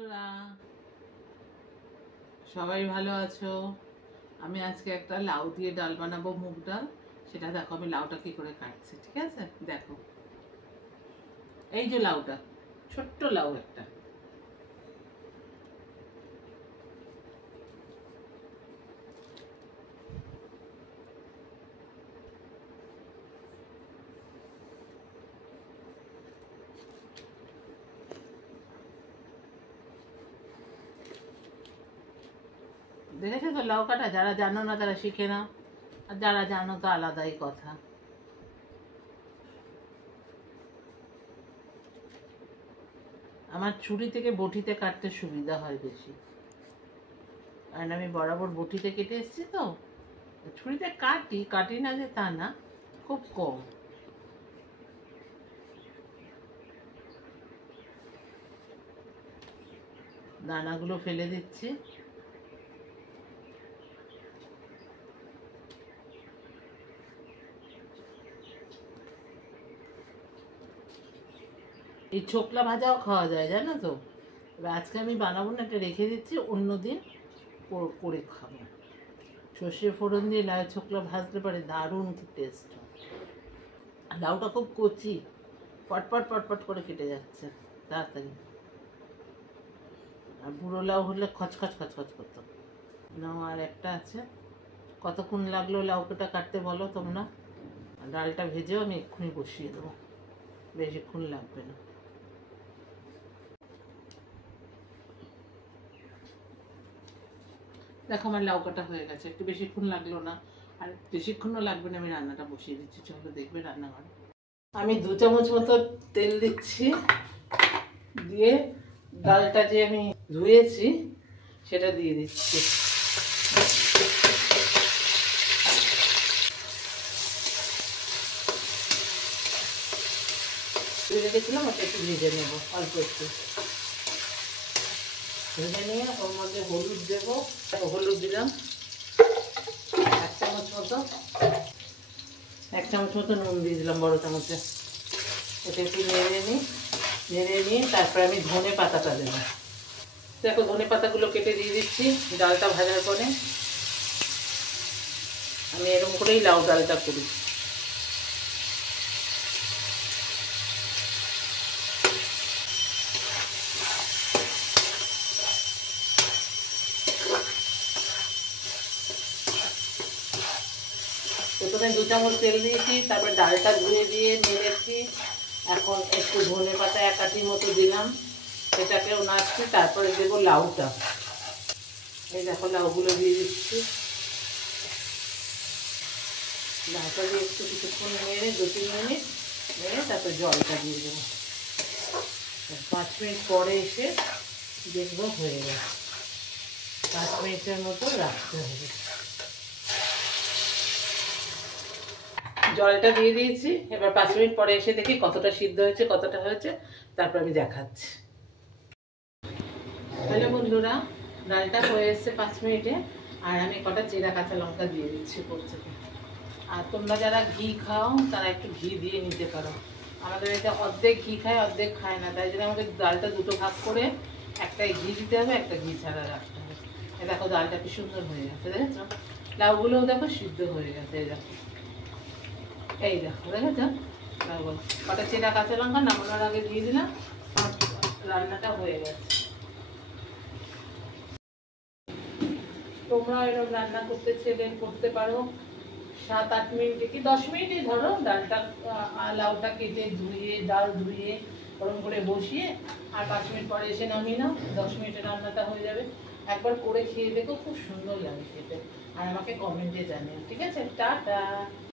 বন্ধুরা, সবাই ভালো আছো? আমি আজকে একটা লাউ দিয়ে ডাল বানাবো, মুগ ডাল। সেটা দেখো, আমি লাউটা কি করে কাটছি। ঠিক আছে, দেখো। এই যে লাউটা, ছোট্ট লাউ একটা। দেখেছো তো লাউ কাটা? যারা জানো না তারা শিখে নাও, আর যারা জানো তো আলাদাই কথা। আমার ছুরি থেকে বটিতে কাটতে সুবিধা হয় বেশি, কারণ আমি বরাবর বটিতে কেটে এসেছি তো। ছুরিতে কাটি না যে তা না, খুব কম। দানাগুলো ফেলে দিচ্ছি। এই ছোকলা ভাজাও খাওয়া যায়, জানো তো। এবার আজকে আমি বানাবো না, এটা রেখে দিচ্ছি, অন্যদিন করে খাবো। সর্ষে ফোড়ন দিয়ে লাউ ছোকলা ভাজতে পারে, দারুণ টেস্ট। লাউটা খুব কচি, পটপট পটপট করে কেটে যাচ্ছে তাড়াতাড়ি। আর বুড়ো লাউ হলে খচখচ খচখচ করতো। নাও, আর একটা আছে। কতক্ষণ লাগলো লাউটা কাটতে বলো তোমরা? ডালটা ভেজেও আমি এক্ষুনি বসিয়ে দেবো, বেশিক্ষণ লাগবে না। দেখো, আমার লাউ কাটা হয়ে গেছে, একটু বেশিক্ষণ লাগলো না, আর বেশিক্ষণও লাগবে না। আমি রান্নাটা বসিয়ে দিচ্ছি, চলো দেখবে রান্নাঘরে। আমি 2 চামচ মতো তেল দিচ্ছি, দিয়ে ডালটা যে আমি ধুয়েছি সেটা দিয়ে দিচ্ছি। রেখেছিলাম, ওটা একটু ভেজে নেবো, অল্প একটু ভেজে নিয়ে ওর মধ্যে হলুদ দেবো। হলুদ দিলাম 1 চামচ মতো। 1 চামচ মতো নুন দিয়ে দিলাম বড় চামচে। এটা একটু নেড়ে নিয়ে তারপরে আমি ধনে পাতাটা দেবো। দেখো, ধনে পাতাগুলো কেটে দিয়ে দিচ্ছি ডালটা ভাজার পরে। আমি এরকম করেই লাউ ডালটা করি। প্রথমে 2 চামচ তেল দিয়েছি, তারপরে ডালটা ধুয়ে দিয়ে নেড়েছি। এখন একটু ধনে পাতা 1 আঁটি মতো দিলাম, সেটাকেও নাড়ছি। তারপরে দেবো লাউটা। এই দেখো, লাউগুলো দিয়ে দিচ্ছি। লাউটা দিয়ে একটু কিছুক্ষণ নেড়ে 2-3 মিনিট নেড়ে তারপর জলটা দিয়ে দেবো। 5 মিনিট পরে এসে দেখবো হয়ে গেছে। 5 মিনিটের মতো রাখতে হবে। জলটা দিয়ে দিয়েছি, এবার 5 মিনিট পরে এসে দেখি কতটা সিদ্ধ হয়েছে, কতটা হয়েছে, তারপর আমি দেখাচ্ছি। হ্যালো বন্ধুরা, ডালটা হয়ে এসছে 5 মিনিটে। আর আমি কটা চেরা কাঁচা লঙ্কা দিয়ে দিচ্ছি উপর থেকে। আর তোমরা যারা ঘি খাও তারা একটু ঘি দিয়ে নিতে পারো। আমাদের এটা অর্ধেক ঘি খায়, অর্ধেক খায় না, তাই জন্য আমাকে ডালটা 2টো ভাগ করে একটাই ঘি দিতে হবে, একটা ঘি ছাড়া রাখতে হবে। দেখো, ডালটা কি সুন্দর হয়ে গেছে, দেখেছো? লাউগুলোও দেখো সিদ্ধ হয়ে গেছে। এই দেখো দেখেছো লাউগুলো। কটা চেরা কাঁচা লঙ্কা নামানোর আগে দিয়ে দিলাম, রান্নাটা হয়ে গেছে। তোমরা এরকম রান্না করতে পারো 7-8 মিনিটে কি 10 মিনিটই ধরো। ডালটা লাউটা কেটে ধুয়ে, ডাল ধুয়ে গরম করে বসিয়ে আর 5 মিনিট পরে এসে নামিয়ে নাও, 10 মিনিটে রান্নাটা হয়ে যাবে। একবার করে খেয়ে দেখো, খুব সুন্দর লাগে খেতে। আর আমাকে কমেন্টে জানিও। ঠিক আছে, টাটা।